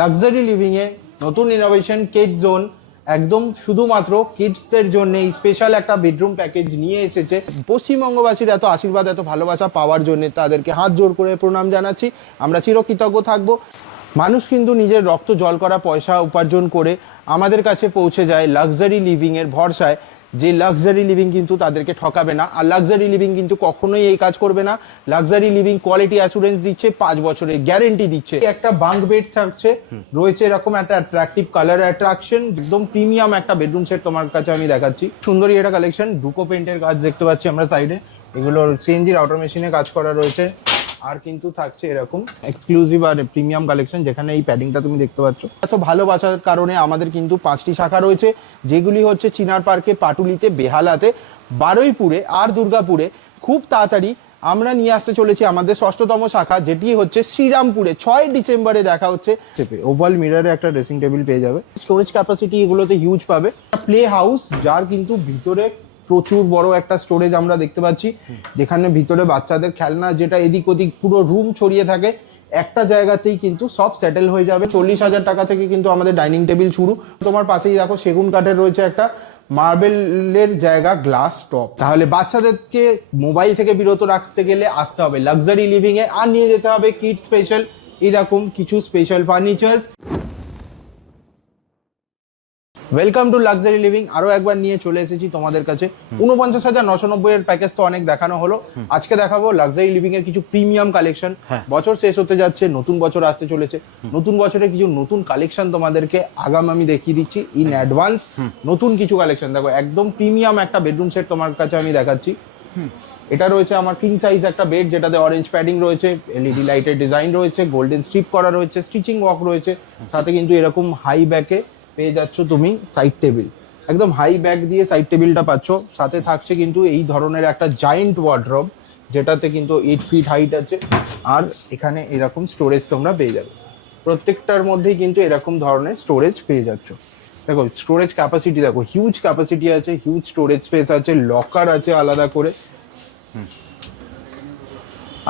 Luxury লিভিংয়ে নতুন innovation kid zone একদম শুধুমাত্র কিডসদের জন্য স্পেশাল একটা বেডরুম প্যাকেজ নিয়ে এসেছে। পশ্চিমবঙ্গবাসীর এত আশীর্বাদ, এত ভালোবাসা পাওয়ার জন্য তাদেরকে হাত জোর করে প্রণাম জানাচ্ছি। আমরা চিরকৃতজ্ঞ থাকব। মানুষ কিন্তু নিজের রক্ত জল করা পয়সা উপার্জন করে আমাদের কাছে পৌঁছে যায় লাক্সারি লিভিংয়ের ভরসায়। যে লাক্সারি লিভিং কিন্তু তাদেরকে ঠকাবে না। আর লাক্সারি লিভিং কিন্তু কখনোই এই কাজ করবে না। লাক্সারি লিভিং কোয়ালিটি অ্যাসুরেন্স দিচ্ছে, পাঁচ বছরের গ্যারেন্টি দিচ্ছে। একটা বাঙ্ক বেড থাকছে, রয়েছে এরকম একটা অ্যাট্রাকটিভ কালার অ্যাট্রাকশন একদম প্রিমিয়াম একটা বেডরুম সেট তোমার কাছে আমি দেখাচ্ছি। সুন্দরী এটা কালেকশন ডুকো পেন্টের কাজ দেখতে পাচ্ছি আমরা সাইডে এগুলোর সিএনজির আউটার মেশিনে কাজ করা রয়েছে। আর কিন্তু থাকছে এরকম এক্সক্লুসিভ আর প্রিমিয়াম কালেকশন যেখানে এই প্যাডিংটা তুমি দেখতে পাচ্ছ। এত ভালোবাসার কারণে আমাদের কিন্তু পাঁচটি শাখা রয়েছে, যেগুলি হচ্ছে চিনার পার্কে, পাটুলিতে, বেহালাতে, বারুইপুরে আর দুর্গাপুরে। খুব তাড়াতাড়ি আমরা নিয়ে আসতে চলেছি আমাদের ষষ্ঠতম শাখা, যেটি হচ্ছে শ্রীরামপুরে। ছয় ডিসেম্বরে দেখা হচ্ছে। ওভাল মিরারে একটা ড্রেসিং টেবিল পেয়ে যাবে। স্টোরেজ ক্যাপাসিটি এগুলোতে হিউজ পাবে। প্লে হাউস যার কিন্তু ভিতরে প্রচুর বড় একটা স্টোরেজ আমরা দেখতে পাচ্ছি। যেখানে ভিতরে বাচ্চাদের খেলনা যেটা এদিক ওদিক পুরো রুম ছড়িয়ে থাকে। একটা জায়গাতেই কিন্তু সব সেটেল হয়ে যাবে। চল্লিশ হাজার টাকা থেকে কিন্তু আমাদের ডাইনিং টেবিল শুরু। তোমার পাশেই দেখো সেগুন কাঠের রয়েছে একটা মার্বেলের জায়গা গ্লাস টপ তাহলে বাচ্চাদেরকে মোবাইল থেকে বিরত রাখতে গেলে আসতে হবে। লাক্সারি লিভিং এ আর নিয়ে যেতে হবে। কিড স্পেশাল এরকম কিছু special furnitures welcome to luxury living আরও একবার নিয়ে চলে এসেছি তোমাদের কাছে। উনপঞ্চাশ হাজার নশো নব্বই এর প্যাকেজ তো অনেক দেখানো হলো। আজকে দেখাবো লাক্সারি লিভিং এর কিছু প্রিমিয়াম কালেকশন। বছর শেষ হতে যাচ্ছে নতুন বছর আসতে চলেছে। নতুন বছরে কিছু নতুন কালেকশন তোমাদেরকে আগাম আমি দেখিয়ে দিচ্ছি ইন অ্যাডভান্স নতুন কিছু কালেকশন দেখো একদম প্রিমিয়াম একটা বেডরুম সেট তোমার কাছে আমি দেখাচ্ছি। এটা রয়েছে আমার কিং সাইজ একটা বেড যেটাতে অরেঞ্জ প্যাডিং রয়েছে এলইডি লাইটের ডিজাইন রয়েছে গোল্ডেন স্ট্রিপ করা রয়েছে স্টিচিং ওয়ার্ক রয়েছে। সাথে কিন্তু এরকম হাই ব্যাকে পেয়ে যাচ্ছ তুমি সাইড টেবিল একদম হাই ব্যাক দিয়ে সাইড টেবিলটা পাচ্ছ। সাথে থাকছে কিন্তু এই ধরনের একটা জায়েন্ট ওয়ার্ড্রব যেটাতে কিন্তু এইট ফিট হাইট আছে। আর এখানে এরকম স্টোরেজ তোমরা পেয়ে যাবে। প্রত্যেকটার মধ্যেই কিন্তু এরকম ধরনের স্টোরেজ পেয়ে যাচ্ছ। দেখো স্টোরেজ ক্যাপাসিটি দেখো হিউজ ক্যাপাসিটি আছে হিউজ স্টোরেজ স্পেস আছে লকার আছে আলাদা করে।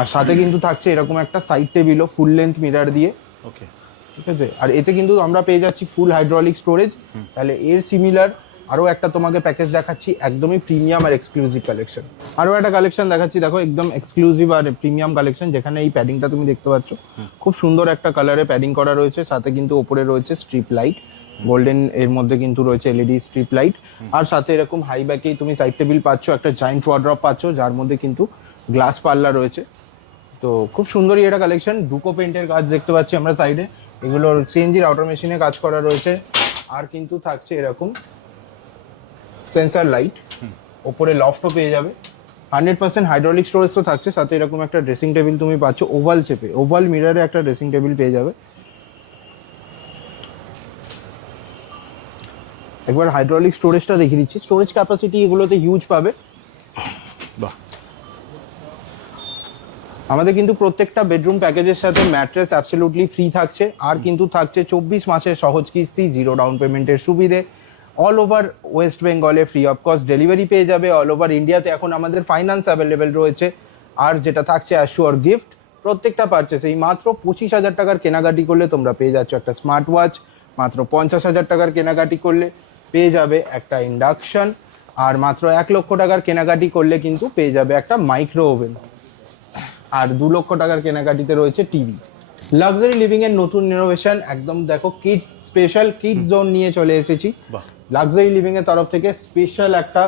আর সাথে কিন্তু থাকছে এরকম একটা সাইড টেবিলও ফুল লেন্থ মিরার দিয়ে। ওকে ঠিক আছে? আর এতে কিন্তু আমরা পেয়ে যাচ্ছি ফুল হাইড্রোলিক স্টোরেজ তাহলে এর সিমিলার আরও একটা তোমাকে প্যাকেজ দেখাচ্ছি একদমই প্রিমিয়াম আর এক্সক্লুসিভ কালেকশন আরও একটা কালেকশন দেখাচ্ছি দেখো একদম এক্সক্লুসিভ আর প্রিমিয়াম কালেকশন যেখানে এই প্যাডিংটা তুমি দেখতে পাচ্ছ। খুব সুন্দর একটা কালারে প্যাডিং করা রয়েছে সাথে কিন্তু ওপরে রয়েছে স্ট্রিপ লাইট গোল্ডেন এর মধ্যে কিন্তু রয়েছে এলইডি স্ট্রিপ লাইট আর সাথে এরকম হাই ব্যাকেই তুমি সাইড টেবিল পাচ্ছ একটা জায়েন্ট ওয়ার্ড্রপ পাচ্ছ যার মধ্যে কিন্তু গ্লাস পাল্লা রয়েছে। তো খুব সুন্দরই এটা কালেকশন ডুকো পেন্টের কাজ দেখতে পাচ্ছি আমরা সাইডে এগুলোর সিএনজির আউটার মেশিনে কাজ করা রয়েছে। আর কিন্তু থাকছে এরকম সেন্সার লাইট ওপরে লফটও পেয়ে যাবে। হান্ড্রেড পার্সেন্ট হাইড্রোলিক স্টোরেজ তো থাকছে, সাথে এরকম একটা ড্রেসিং টেবিল তুমি পাচ্ছ ওভাল চেপে ওভাল মিরারে একটা ড্রেসিং টেবিল পেয়ে যাবে। একবার হাইড্রোলিক স্টোরেজটা দেখিয়ে দিচ্ছি। স্টোরেজ ক্যাপাসিটি এগুলোতে হিউজ পাবে। বাহ। আমাদের কিন্তু প্রত্যেকটা বেডরুম প্যাকেজের সাথে ম্যাট্রেস অ্যাবসলিউটলি ফ্রি থাকছে। আর কিন্তু থাকছে চব্বিশ মাসের সহজ কিস্তি জিরো ডাউন পেমেন্টের সুবিধে। অল ওভার ওয়েস্ট বেঙ্গলে ফ্রি অফ কস্ট ডেলিভারি পেয়ে যাবে। অল ওভার ইন্ডিয়াতে এখন আমাদের ফাইন্যান্স অ্যাভেলেবেল রয়েছে। আর যেটা থাকছে অ্যাশুয়ার গিফট প্রত্যেকটা পারচেস এই মাত্র পঁচিশ হাজার টাকার কেনাকাটি করলে তোমরা পেয়ে যাচ্ছ একটা স্মার্ট ওয়াচ মাত্র পঞ্চাশ হাজার টাকার কেনাকাটি করলে পেয়ে যাবে একটা ইন্ডাকশন আর মাত্র এক লক্ষ টাকার কেনাকাটি করলে কিন্তু পেয়ে যাবে একটা মাইক্রো ওভেন আর দু লক্ষ টাকার কেনাকাটিতে রয়েছে টিভি লাক্সারি লিভিং এর নতুন ইনোভেশন একদম দেখো কিডস স্পেশাল কিডস জোন নিয়ে চলে এসেছি। লাক্সারি লিভিং এর তরফ থেকে স্পেশাল একটা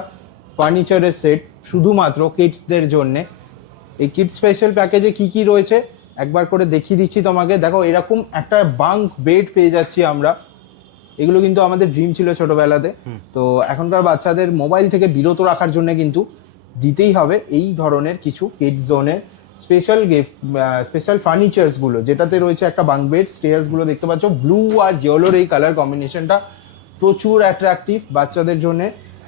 ফার্নিচারের সেট শুধুমাত্র কিডসদের জন্যে। এই কিড স্পেশাল প্যাকেজে কি কি রয়েছে? একবার করে দেখিয়ে দিচ্ছি তোমাকে। দেখো এরকম একটা বাঙ্ক বেড পেয়ে যাচ্ছি আমরা। এগুলো কিন্তু আমাদের ড্রিম ছিল ছোটবেলাতে। তো এখনকার বাচ্চাদের মোবাইল থেকে বিরত রাখার জন্য কিন্তু দিতেই হবে এই ধরনের কিছু কিড জোনের স্পেশাল গিফট স্পেশাল ফার্নিচার্সগুলো যেটাতে রয়েছে একটা বাঙ্ক বেড স্টেয়ার্সগুলো দেখতে পাচ্ছ ব্লু আর ইয়েলোর এই কালার কম্বিনেশনটা প্রচুর অ্যাট্রাকটিভ বাচ্চাদের জন্য।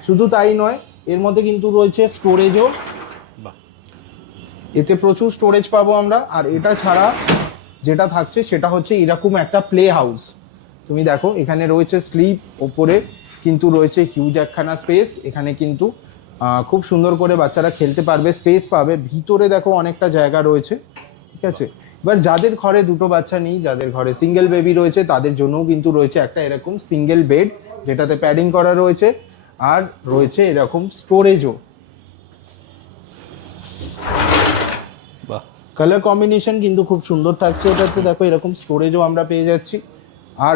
শুধু তাই নয় এর মধ্যে কিন্তু রয়েছে স্টোরেজও এতে প্রচুর স্টোরেজ পাবো আমরা আর এটা ছাড়া যেটা থাকছে সেটা হচ্ছে এরকম একটা প্লে হাউস তুমি দেখো এখানে রয়েছে স্লিপ ওপরে কিন্তু রয়েছে হিউজ একখানা স্পেস এখানে কিন্তু খুব সুন্দর করে বাচ্চারা খেলতে পারবে স্পেস পাবে। ভিতরে দেখো অনেকটা জায়গা রয়েছে, ঠিক আছে? এবার যাদের ঘরে দুটো বাচ্চা নেই, যাদের ঘরে সিঙ্গেল বেবি রয়েছে, তাদের জন্যও কিন্তু রয়েছে একটা এরকম সিঙ্গেল বেড যেটাতে প্যাডিং করা রয়েছে, আর রয়েছে এরকম স্টোরেজও কালার কম্বিনেশন কিন্তু খুব সুন্দর থাকছে, এটাতে দেখো এরকম স্টোরেজও আমরা পেয়ে যাচ্ছি। আর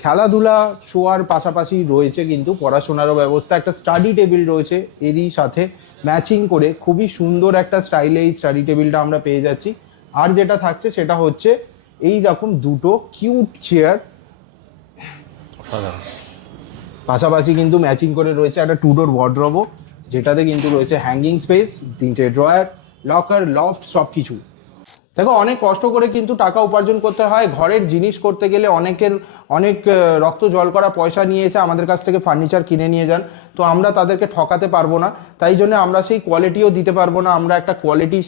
খেলাধুলা শোয়ার পাশাপাশি রয়েছে কিন্তু পড়াশোনারও ব্যবস্থা। একটা স্টাডি টেবিল রয়েছে এরই সাথে ম্যাচিং করে খুবই সুন্দর একটা স্টাইলে এই স্টাডি টেবিলটা আমরা পেয়ে যাচ্ছি। আর যেটা থাকছে সেটা হচ্ছে এই রকম দুটো কিউট চেয়ার পাশাপাশি কিন্তু ম্যাচিং করে রয়েছে একটা টুডোর ওয়ার্ড্রবও যেটাতে কিন্তু রয়েছে হ্যাঙ্গিং স্পেস তিনটে ড্রয়ার লকার লফট সব কিছু দেখো অনেক কষ্ট করে কিন্তু টাকা উপার্জন করতে হয়। ঘরের জিনিস করতে গেলে অনেকের অনেক রক্ত জল করা পয়সা নিয়ে এসে আমাদের কাছ থেকে ফার্নিচার কিনে নিয়ে যান। তো আমরা তাদেরকে ঠকাতে পারব না। তাই জন্য আমরা সেই কোয়ালিটিও দিতে পারব না। আমরা একটা কোয়ালিটি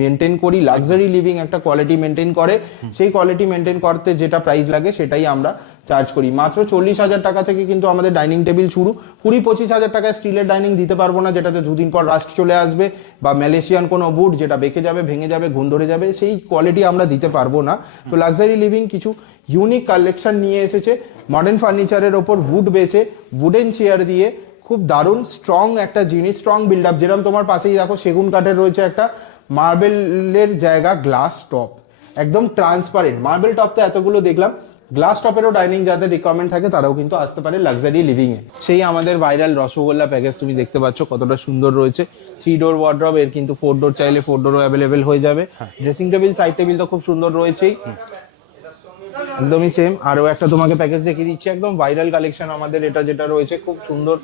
মেনটেন করি। লাক্সারি লিভিং একটা কোয়ালিটি মেনটেন করে। সেই কোয়ালিটি মেনটেন করতে যেটা প্রাইস লাগে সেটাই আমরা চার্জ করি। মাত্র চল্লিশ হাজার টাকা থেকে কিন্তু আমাদের ডাইনিং টেবিল শুরু। কুড়ি পঁচিশ হাজার টাকায় স্টিলের ডাইনিং দিতে পারব না, যেটাতে দুদিন পর রাস্ট চলে আসবে বা ম্যালেশিয়ান কোনো বুট যেটা বেঁকে যাবে, ভেঙে যাবে, ঘুণ ধরে যাবে, সেই কোয়ালিটি আমরা দিতে পারব না। তো লাক্সারি লিভিং কিছু ইউনিক কালেকশন নিয়ে এসেছে। মডার্ন ফার্নিচারের ওপর উড বেছে উডেন চেয়ার দিয়ে খুব দারুণ স্ট্রং একটা জিনিস স্ট্রং বিল্ড আপ যেরকম তোমার পাশেই দেখো, সেগুন কাঠের রয়েছে একটা মার্বেলের জায়গা গ্লাস টপ একদম ট্রান্সপারেন্ট মার্বেল টপ তো এতগুলো দেখলাম গ্লাস টপেরও ডাইনিং যাদের রিকোয়ারমেন্ট থাকে তারাও কিন্তু আসতে পারে লাক্সারি লিভিং এ সেই আমাদের ভাইরাল রসগোল্লা প্যাকেজ তুমি দেখতে পাচ্ছ কতটা সুন্দর রয়েছে। থ্রি ডোর ওয়ার্ড্রব এর কিন্তু ফোর ডোর চাইলে ফোর ডোরও অ্যাভেলেবেল হয়ে যাবে। ড্রেসিং টেবিল সাইড টেবিল তো খুব সুন্দর রয়েছেই। একদমই সেম আরও একটা তোমাকে প্যাকেজ দেখিয়ে দিচ্ছি একদম ভাইরাল কালেকশন আমাদের এটা যেটা রয়েছে খুব সুন্দর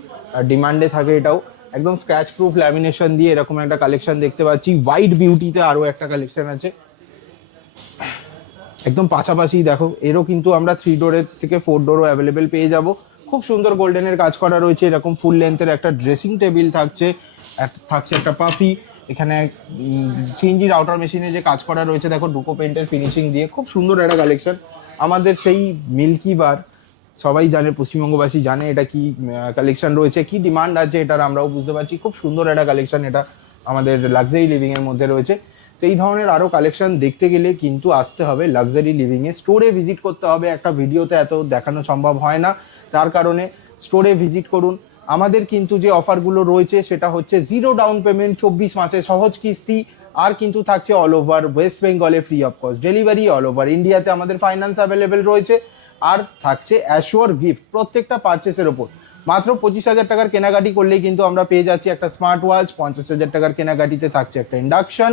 ডিমান্ডে থাকে এটাও। একদম স্ক্র্যাচ প্রুফ ল্যামিনেশন দিয়ে এরকম একটা কালেকশন দেখতে পাচ্ছি। হোয়াইট বিউটিতে আরও একটা কালেকশন আছে। একদম পাশাপাশি দেখো, এরও কিন্তু আমরা থ্রি ডোরের থেকে ফোর ডোরও অ্যাভেলেবেল পেয়ে যাব। খুব সুন্দর গোল্ডেনের কাজ করা রয়েছে, এরকম ফুল লেন্থের একটা ড্রেসিং টেবিল থাকছে থাকছে একটা পাফি এখানে সিএনজির আউটার মেশিনে যে কাজ করা রয়েছে, দেখো ডুকো পেন্টের ফিনিশিং দিয়ে, খুব সুন্দর একটা কালেকশন আমাদের সেই মিল্কি বার সবাই জানে, পশ্চিমবঙ্গবাসী জানে এটা কি কালেকশন রয়েছে, কি ডিমান্ড আছে এটার আমরাও বুঝতে পারছি। খুব সুন্দর একটা কালেকশন এটা আমাদের লাক্সারি লিভিং এর মধ্যে রয়েছে। এই ধরনের আরও কালেকশন দেখতে গেলে কিন্তু আসতে হবে লাক্সারি লিভিং এ। স্টোরে ভিজিট করতে হবে, একটা ভিডিওতে এত দেখানো সম্ভব হয় না। তার কারণে স্টোরে ভিজিট করুন। আমাদের কিন্তু যে অফারগুলো রয়েছে, সেটা হচ্ছে জিরো ডাউন পেমেন্ট চব্বিশ মাসে সহজ কিস্তি, আর কিন্তু থাকছে অল ওভার ওয়েস্ট বেঙ্গলে free of cost delivery all over ইন্ডিয়াতে আমাদের ফাইন্যান্স অ্যাভেলেবেল রয়েছে। আর থাকছে অ্যাশোর গিফট প্রত্যেকটা পারচেসের ওপর। মাত্র পঁচিশ হাজার টাকার কেনাকাটি করলেই কিন্তু আমরা পেয়ে যাচ্ছি একটা স্মার্ট ওয়াচ পঞ্চাশ হাজার টাকার কেনাকাটিতে থাকছে একটা ইন্ডাকশন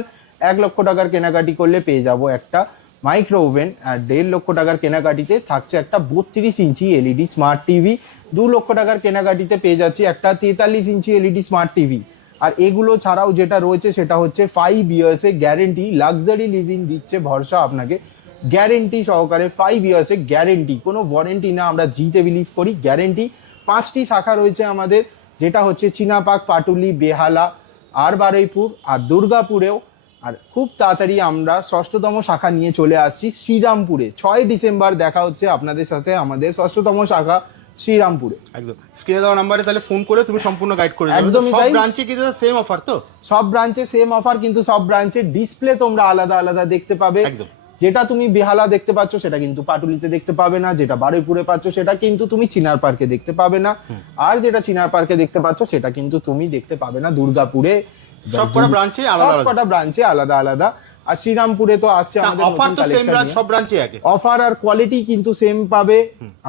এক লক্ষ টাকার কেনাকাটি করলে পেয়ে যাব একটা মাইক্রো ওভেন আর দেড় লক্ষ টাকার কেনাকাটিতে থাকছে একটা বত্রিশ ইঞ্চি এলইডি স্মার্ট টিভি দু লক্ষ টাকার কেনাকাটিতে পেয়ে যাচ্ছি একটা তেতাল্লিশ ইঞ্চি এলইডি স্মার্ট টিভি আর এগুলো ছাড়াও যেটা রয়েছে সেটা হচ্ছে ফাইভ ইয়ার্সে গ্যারেন্টি লাক্সারি লিভিং দিচ্ছে ভরসা আপনাকে। গ্যারেন্টি সহকারে ফাইভ ইয়ার্সে গ্যারেন্টি কোনো ওয়ারেন্টি না আমরা জিতে বিলিভ করি গ্যারেন্টি পাঁচটি শাখা রয়েছে আমাদের, যেটা হচ্ছে চীনাপাক, পাটুলি, বেহালা, আর বারুইপুর, আর দুর্গাপুরেও আর খুব তাড়াতাড়ি আমরা ষষ্ঠতম শাখা নিয়ে চলে আসছি শ্রীরামপুরে। ছয় ডিসেম্বর দেখা হচ্ছে আপনাদের সাথে আমাদের ষষ্ঠতম শাখা শ্রীরামপুরে। একদম। স্ক্রিনে দেওয়া নাম্বারে তাহলে ফোন করে তুমি সম্পূর্ণ গাইড করে একদমই সব। ব্রাঞ্চে কি সেম অফার তো? সব ব্রাঞ্চে সেম অফার কিন্তু সব ব্রাঞ্চে ডিসপ্লে তোমরা আলাদা আলাদা দেখতে পাবে। একদম। যেটা তুমি বেহালা দেখতে পাচ্ছ সেটা কিন্তু পাটুলিতে দেখতে পাবে না। যেটা বারুইপুরে পাচ্ছ সেটা কিন্তু তুমি চিনার পার্কে দেখতে পাবে না। আর যেটা চিনার পার্কে দেখতে পাচ্ছ সেটা কিন্তু তুমি দেখতে পাবে না দুর্গাপুরে। সব কটা ব্রাঞ্চে আলাদা সব আলাদা কটা ব্রাঞ্চে আলাদা আলাদা। আর শ্রীরামপুরে তো আসছে আমাদের অফার তো সেম ব্রাঞ্চ সব ব্রাঞ্চে একে। অফার আর কোয়ালিটি কিন্তু সেম পাবে।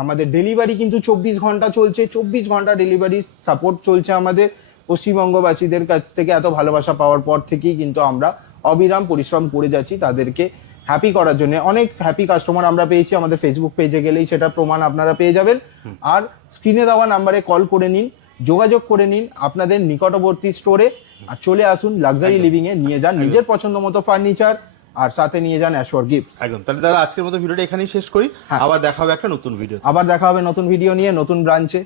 আমাদের ডেলিভারি কিন্তু চব্বিশ ঘণ্টা চলছে। চব্বিশ ঘণ্টা ডেলিভারি সাপোর্ট চলছে আমাদের। পশ্চিমবঙ্গবাসীদের কাছ থেকে এত ভালোবাসা পাওয়ার পর থেকেই কিন্তু আমরা অবিরাম পরিশ্রম করে যাচ্ছি তাদেরকে হ্যাপি করার জন্য। অনেক হ্যাপি কাস্টমার আমরা পেয়েছি আমাদের ফেসবুক পেজে গেলেই সেটা প্রমাণ আপনারা পেয়ে যাবেন। আর স্ক্রিনে দেওয়া নাম্বারে কল করে নিন যোগাযোগ করে নিন আপনাদের নিকটবর্তী স্টোরে আর চলে আসুন লাক্সারি লিভিং এ নিয়ে যান নিজের পছন্দ মতো ফার্নিচার আর সাথে নিয়ে যান অ্যাশোর গিফট একদম। তাহলে দাদা আজকের মতো ভিডিওটা এখানেই শেষ করি। হ্যাঁ। আবার দেখা হবে একটা নতুন ভিডিও আবার দেখা হবে নতুন ভিডিও নিয়ে নতুন ব্রাঞ্চে